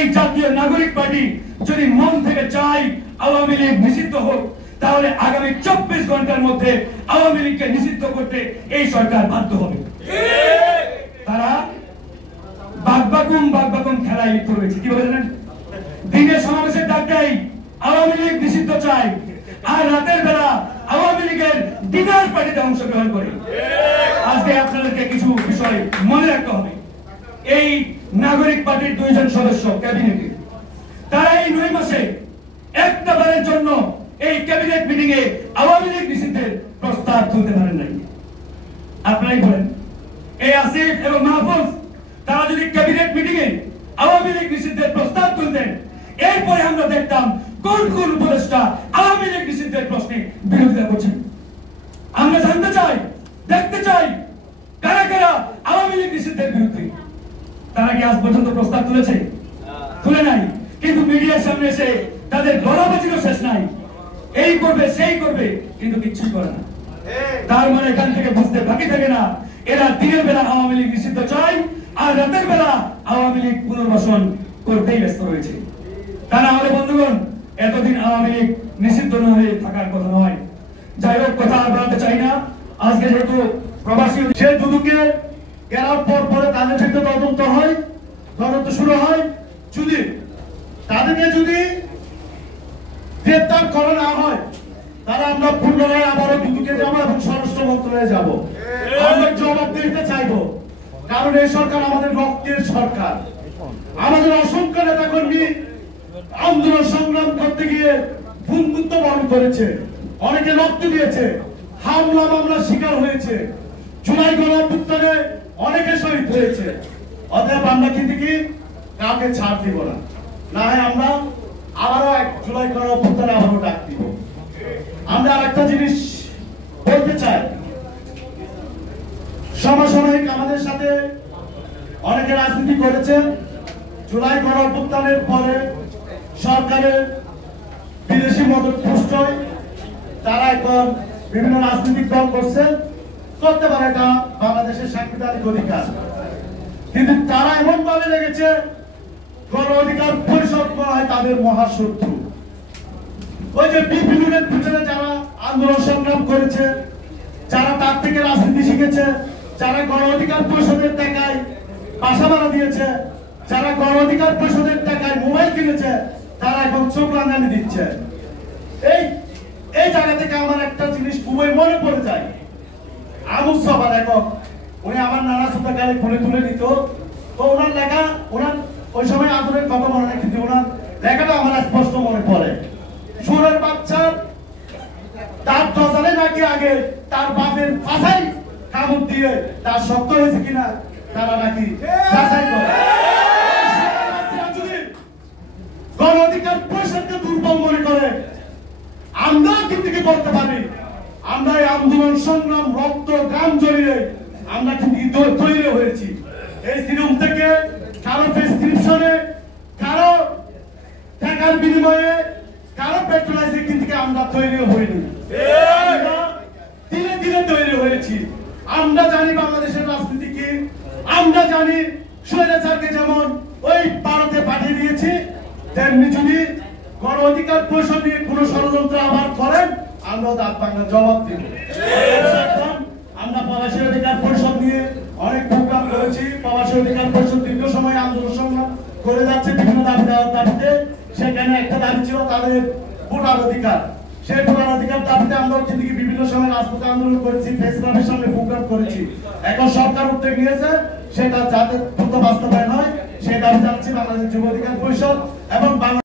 এই জাতীয় নাগরিক পার্টি যদি মন থেকে চায় আওয়ামী লীগ নিষিদ্ধ হোক, তাহলে আগামী 24 ঘন্টার মধ্যে আওয়ামী লীগকে নিষিদ্ধ করতে এই সরকার বাধ্য হবে। তারা বাগবাকুম খেলায় লিপ্ত রয়েছে। কি বলেন? দিনে সমাবেশের ডাক দেয় আওয়ামী লীগ নিষিদ্ধ চায়, আর রাতের বেলা আওয়ামী লীগের ডিনার পার্টিতে অংশগ্রহণ করে। আজকে আপনাদেরকে কিছু বিষয় মনে রাখতে হবে। এই নাগরিক পার্টির 2 জন সদস্য ক্যাবিনেটে, তারা এই 9 মাসে একটা বারের জন্য এই ক্যাবিনেট মিটিং এ আওয়ামী লীগ নিষিদ্ধের প্রস্তাব তুলতে পারেন নাই। আপনারাই বলেন, এই আসিফ এবং মাহফুজ তারা যদি ক্যাবিনেট মিটিং এ আওয়ামী লীগ নিষিদ্ধের প্রস্তাব তুলতেন, এরপরে আমরা দেখতাম কোন কোন উপদেষ্টা আওয়ামী লীগ নিষিদ্ধের প্রশ্নে বিরোধিতা করছেন। আমরা জানতে চাই, দেখতে চাই কারা কারা আওয়ামী লীগ নিষিদ্ধের বিরুদ্ধে। তারা কি আজ পর্যন্ত প্রস্তাব তুলেছে? তুলে নাই। কিন্তু মিডিয়ার সামনে এসে তাদের গলাবাজিরও শেষ নাই। এই করবে, সেই করবে, কিন্তু কিচ্ছুই করে না। তার মানে এখান থেকে বুঝতে বাকি থাকে না, এরা দিনের বেলা আওয়ামী লীগ নিষিদ্ধ চায়, আর রাতের বেলা আওয়ামী লীগ পুনর্বাসন করতেই ব্যস্ত রয়েছে। তা না হলে বন্ধুগণ, এতদিন আওয়ামী লীগ নিষিদ্ধ না হয়ে থাকার কথা নয়। যাই হোক, কথা আর বাড়াতে চাই না। আজকে যেহেতু প্রবাসী, সে দুদুকে গেরার পরে তাদের ক্ষেত্রে তদন্ত হয়, তদন্ত শুরু হয়। যদি তাদেরকে গ্রেপ্তার করা না হয়, তাহলে আমরা পুনরায় আবারও দুদুকে যাবো এবং স্বরাষ্ট্র মন্ত্রণালয়ে যাবো। আমরা জবাব দিতে চাইবো, কারণ এই সরকার আমাদের রক্তের সরকার। আমাদের অসংখ্য নেতা কর্মী আন্দোলন সংগ্রাম করতে গিয়ে বন্ধুত্ব বরণ করেছে, অনেকে রক্ত দিয়েছে, হামলা মামলার শিকার হয়েছে, জুলাই গণঅভ্যুত্থানে অনেকে শহীদ হয়েছে। অতএব আমরা কিন্তু কাউকে ছাড় দিব না, না হয় আমরা আবারও জুলাই গণঅভ্যুত্থানে আবারও ডাক দিব। আমরা আরেকটা জিনিস বলতে চাই, সমসাময়িক আমাদের সাথে অনেকে রাজনীতি করেছে। জুলাই গণঅভ্যুত্থানের পরে সরকারের বিদেশি মদত পুষ্টয় তারা এখন বিভিন্ন রাজনৈতিক দল করতে পারে, এটা বাংলাদেশের সাংবিধানিক অধিকার। কিন্তু তারা এমন ভাবে লেগেছে গণ অধিকার পরিষদ করা হয় তাদের মহাশত্রু। ওই যে বিপিনের পিছনে যারা আন্দোলন সংগ্রাম করেছে, যারা তার থেকে রাজনীতি শিখেছে, যারা গণ অধিকার পরিষদের টাকায় বাসা ভাড়া দিয়েছে, যারা গণ অধিকার পরিষদের টাকায় মোবাইল কিনেছে, তারা এখন চোখ রাঙানি দিচ্ছে। এই জায়গা থেকে আমার একটা জিনিস খুবই মনে পড়ে যায়। আমুস সবার একক, উনি আমার নানা ছোটকালে ফোনে তুলে দিত। তো ওনার লেখা, ওনার ওই সময় আদরের কথা মনে নেই, কিন্তু ওনার লেখাটা আমার স্পষ্ট মনে পড়ে। সুরের বাচ্চা তার দশালে নাকি আগে তার বাপের ফাঁসাই কামড় দিয়ে তার শক্ত হয়েছে কিনা তারা নাকি যাচাই করে। গণ অধিকার পরিষদকে দুর্বল মনে করে আমরা কিন্তু বলতে পারি, আমরা এই আন্দোলন সংগ্রাম রক্ত গান জড়িয়ে আমরা কিন্তু তৈরি হয়েছি। এই সিরুম থেকে কারো প্রেসক্রিপশনে, কারো টাকার বিনিময়ে, কারো পেট্রোলাইজে কিন্তু আমরা তৈরি হইনি, ধীরে ধীরে তৈরি হয়েছি। আমরা জানি বাংলাদেশের রাজনীতি কি, আমরা জানি স্বৈরাচারকে যেমন ওই ভারতে পাঠিয়ে দিয়েছি, তেমনি যদি গণ অধিকার পরিষদ নিয়ে কোন ষড়যন্ত্র আবার করেন, আমরা দাঁত ভাঙা জবাব দিব। আমরা প্রবাসী অধিকার পরিষদ নিয়ে অনেক প্রোগ্রাম করেছি। প্রবাসী অধিকার পরিষদ দীর্ঘ সময় আন্দোলন সংগ্রাম করে যাচ্ছে বিভিন্ন দাবি দেওয়ার দাবিতে। সেখানে একটা দাবি ছিল তাদের ভোটার অধিকার। সেই ভোটার অধিকার দাবিতে আমরা কিন্তু বিভিন্ন সময় রাজপথে আন্দোলন করেছি, প্রেস ক্লাবের সামনে প্রোগ্রাম করেছি। এখন সরকার উদ্যোগ নিয়েছে সেটা যাতে দ্রুত বাস্তবায়ন হয় সেই দাবি জানাচ্ছি বাংলাদেশ যুব অধিকার পরিষদ এবং বাংলাদেশ